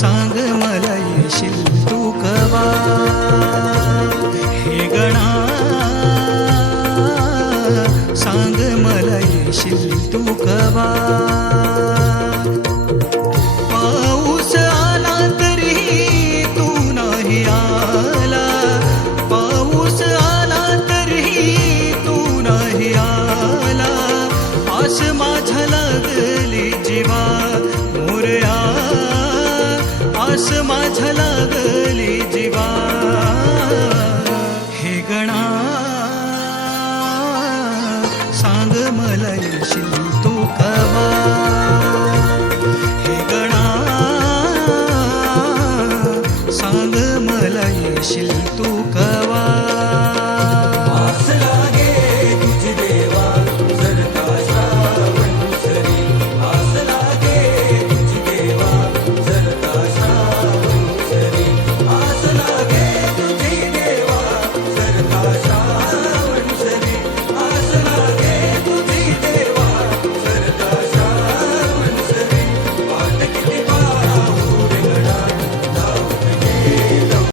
सांग मला येशील तू कवा. हे गणा सांग मला येशील तू कवा. पाऊस आला तरी तू नाही आला, पाऊस आला तरी तू नाही आला. आस माझ्या लागली जीवा मोरया, आस माझ्या लागली जीवा. हे गणा सांग मला येशील तू